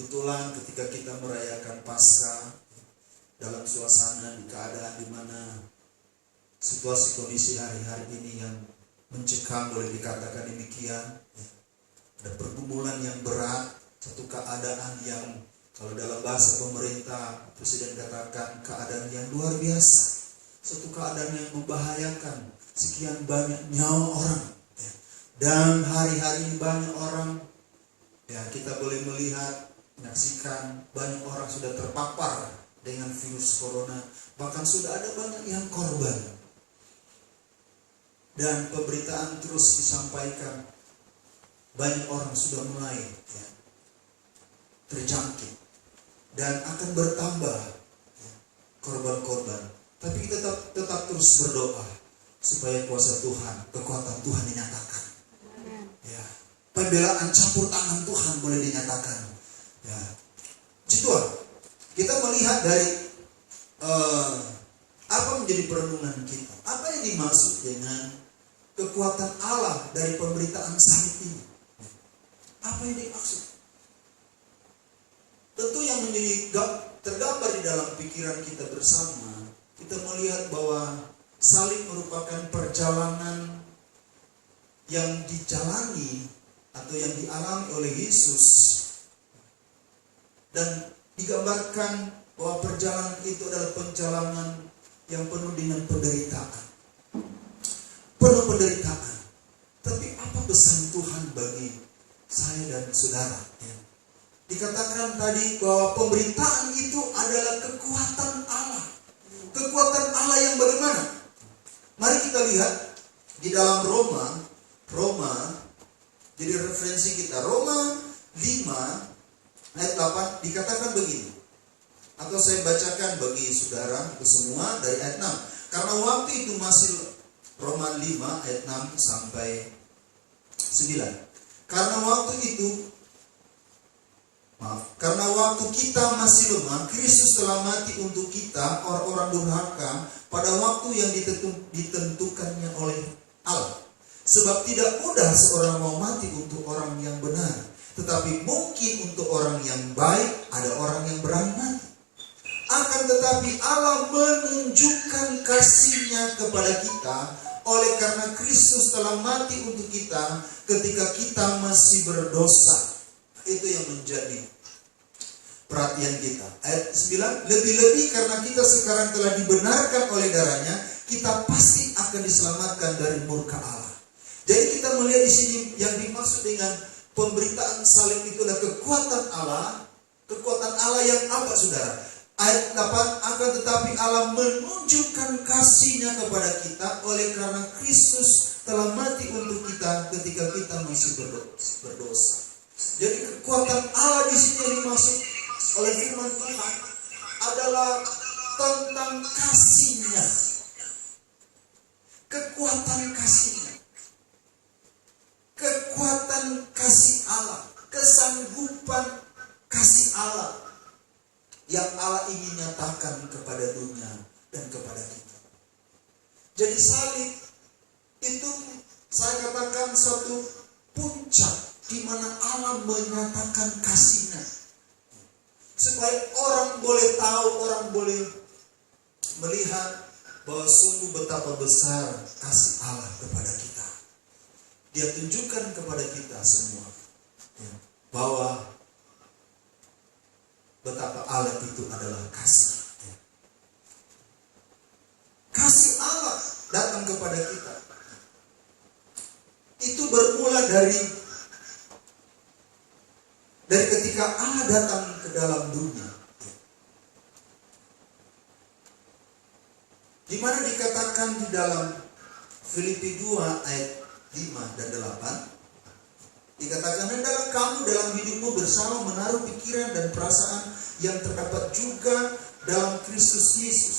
Kebetulan ketika kita merayakan Paskah dalam suasana di keadaan di mana situasi kondisi hari-hari ini yang mencekam, boleh dikatakan demikian, ada pergumulan yang berat, satu keadaan yang kalau dalam bahasa pemerintah Presiden katakan keadaan yang luar biasa, satu keadaan yang membahayakan sekian banyak nyawa orang. Dan hari-hari ini banyak orang, kita boleh melihat, menyaksikan banyak orang sudah terpapar dengan virus corona, bahkan sudah ada banyak yang korban. Dan pemberitaan terus disampaikan, banyak orang sudah mulai terjangkit dan akan bertambah korban-korban. Tapi kita tetap terus berdoa supaya kuasa Tuhan, kekuatan Tuhan dinyatakan. Pembelaan campur tangan Tuhan boleh dinyatakan. Tuhan, kita melihat dari apa menjadi perenungan kita. Apa yang dimaksud dengan kekuatan Allah dari pemberitaan salib ini? Apa yang dimaksud? Tentu yang menjadi tergambar di dalam pikiran kita bersama, kita melihat bahwa salib merupakan perjalanan yang dijalani atau yang dialami oleh Yesus, dan digambarkan bahwa perjalanan itu adalah perjalanan yang penuh dengan penderitaan. Penuh penderitaan. Tapi apa pesan Tuhan bagi saya dan saudara? Dikatakan tadi bahwa pemberitaan itu adalah kekuatan Allah. Kekuatan Allah yang bagaimana? Mari kita lihat di dalam Roma, jadi referensi kita, Roma 5 ayat 8 dikatakan begini. Atau saya bacakan bagi saudara itu semua dari ayat 6. Karena waktu itu masih Roma 5 ayat 6 sampai 9. Karena waktu kita masih lemah, Kristus telah mati untuk kita, orang-orang durhaka, pada waktu yang ditentukannya oleh Allah. Sebab tidak mudah seorang mau mati untuk orang yang benar, tetapi mungkin untuk orang yang baik ada orang yang berani mati. Akan tetapi Allah menunjukkan kasih-Nya kepada kita oleh karena Kristus telah mati untuk kita ketika kita masih berdosa. Itu yang menjadi perhatian kita. Ayat 9, lebih-lebih karena kita sekarang telah dibenarkan oleh darah-Nya, kita pasti akan diselamatkan dari murka Allah. Jadi kita melihat di sini yang dimaksud dengan pemberitaan salib itu adalah kekuatan Allah yang apa, saudara? Ayat 8, akan tetapi Allah menunjukkan kasih-Nya kepada kita oleh karena Kristus telah mati untuk kita ketika kita masih berdosa. Jadi kekuatan Allah di sini yang dimaksud oleh firman Tuhan adalah tentang kasih-Nya. Kekuatan kasih-Nya. Kekuatan kasih Allah. Kesanggupan kasih Allah yang Allah ingin nyatakan kepada dunia dan kepada kita. Jadi salib itu saya katakan suatu puncak di mana Allah menyatakan kasih-Nya. Supaya orang boleh tahu, orang boleh melihat bahwa sungguh betapa besar kasih Allah kepada kita. Dia tunjukkan kepada kita semua bahwa betapa Allah itu adalah kasih. Kasih Allah datang kepada kita. Itu bermula dari ketika Allah datang ke dalam dunia. Di mana dikatakan di dalam Filipi 2 ayat 5 dan 8. Dikatakan, hendaklah kamu dalam hidupmu bersama menaruh pikiran dan perasaan yang terdapat juga dalam Kristus Yesus,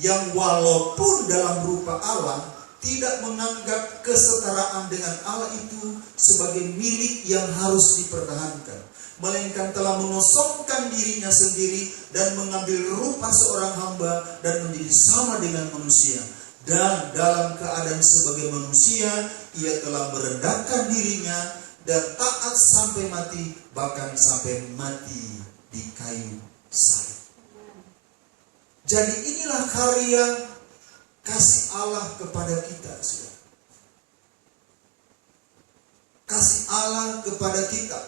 yang walaupun dalam rupa Allah tidak menganggap kesetaraan dengan Allah itu sebagai milik yang harus dipertahankan, melainkan telah mengosongkan dirinya sendiri dan mengambil rupa seorang hamba dan menjadi sama dengan manusia. Dan dalam keadaan sebagai manusia, ia telah merendahkan dirinya dan taat sampai mati, bahkan sampai mati di kayu salib. Jadi inilah karya kasih Allah kepada kita, saudara. Kasih Allah kepada kita,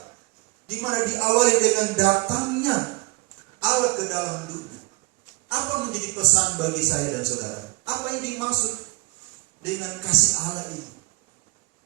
di mana diawali dengan datangnya Allah ke dalam dunia. Apa menjadi pesan bagi saya dan saudara? Apa yang dimaksud dengan kasih Allah ini?